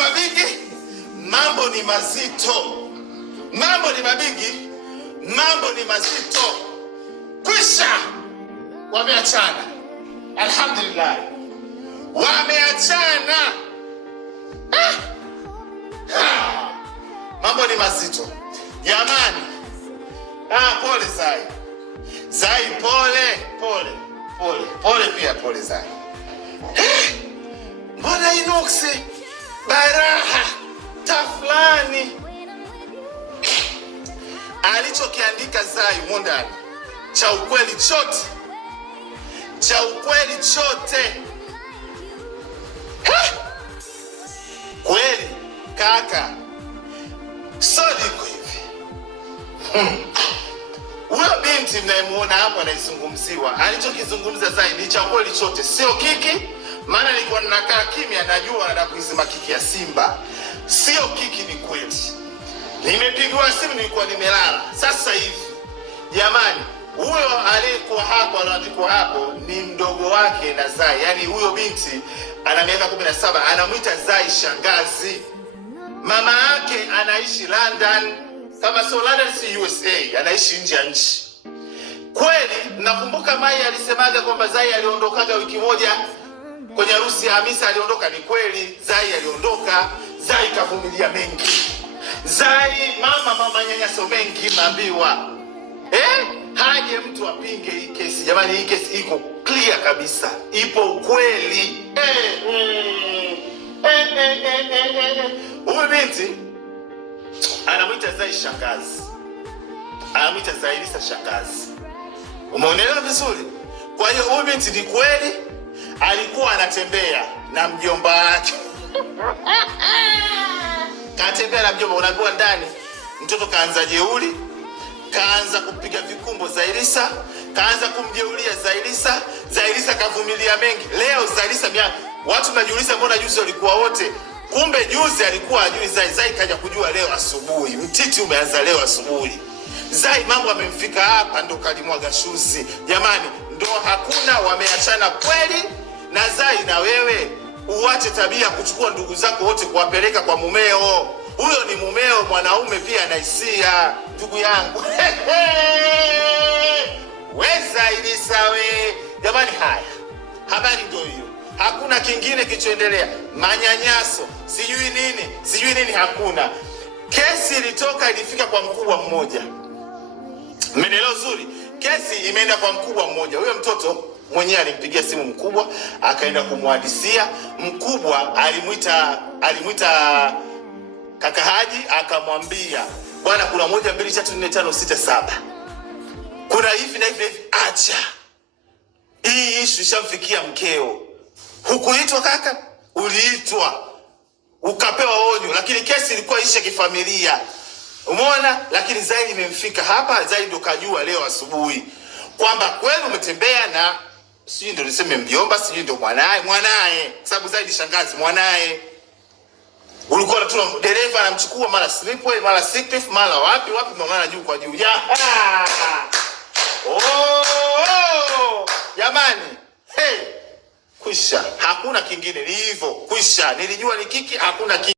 mabigi, mambo ni mazito. Mambo ni mabigi, mambo ni mazito. Kwisha wameachana. Alhamdulillah. Wameachana. Mambo ni mazito. Jamani. Pole Zai. Zai pole pia pole Zai. Mbona Inoxe baraha tafulani alichokiandika Zai mondani cha ukweli chote kweli kaka. Iko hivi. Huyo binti mnayemuona hapa anaizungumziwa, alichokizungumza Zai ni cha kweli chote, sio kiki. Maana nilikuwa ninakaa kimya, najua anataka kuizima kiki ya Simba. Sio kiki, ni kweli. Nimepigwa simu, nilikuwa nimelala. Sasa hivi jamani, huyo aliyekuwa hapo anaandikwa hapo ni mdogo wake na Zai. Yaani huyo binti ana miaka 17, anamuita Zai shangazi. Mama yake anaishi London, kama sio London si USA, anaishi nje ya nchi. Kweli nakumbuka Mai alisemaga kwamba Zai aliondokaga wiki moja kwenye harusi ya Hamisa, aliondoka. Ni kweli, Zai aliondoka. Zai kavumilia mengi. Zai mama nyanyaso mengi maambiwa. Haje mtu apinge hii kesi. Jamani, hii kesi iko clear kabisa. Ipo ukweli. Huyu binti anamuita Zai shangazi. Anamuita Zailisa shangazi. Umeonelewa vizuri? Kwa hiyo huyu binti ni kweli alikuwa anatembea na mjomba wake. Katembea na mjomba, unaambiwa ndani mtoto kaanza jeuri, kaanza kupiga vikumbo Zailisa, kaanza kumjeulia Zailisa. Zailisa kavumilia mengi. Leo Zailisa watu najiuliza mbona juzi walikuwa wote? Kumbe juzi alikuwa ajui Zai. Zai kaja kujua leo asubuhi. Mtiti umeanza leo asubuhi. Zai mambo amemfika hapa, ndo kalimwaga shuzi. Jamani, ndo hakuna, wameachana kweli. Na Zai, na wewe uache tabia kuchukua ndugu zako wote kuwapeleka kwa mumeo. Huyo ni mumeo, mwanaume pia anaisia, ndugu yangu. Weza ilisawe. Jamani, haya habari ndio hiyo. Hakuna kingine kichoendelea. Manyanyaso, sijui nini hakuna. Kesi ilitoka, ilifika kwa mkubwa mmoja. Menelo zuri. Kesi imeenda kwa mkubwa mmoja. Huyo mtoto mwenyewe alimpigia simu mkubwa, akaenda kumhadisia. Mkubwa alimuita kaka Haji, akamwambia, bwana, kuna 1 2 3 4 5 6 7. Kuna hivi na hivi. Acha. Hii issue ishamfikia mkeo. Hukuitwa kaka, uliitwa. Ukapewa onyo, lakini kesi ilikuwa isha kifamilia. Umeona? Lakini Zai imemfika hapa. Zai ndo kajua leo asubuhi kwamba kweli umetembea na sijui ndo niseme mjomba, sijui ndo mwanae, sababu Zai ni shangazi, mwanae. Ulikuwa tu dereva anamchukua mara Slipway, mara Siktif, mara wapi mwana juu kwa juu. Jamani, kwisha. Hakuna kingine, ni hivyo. Kwisha. Nilijua ni kiki, hakuna kiki.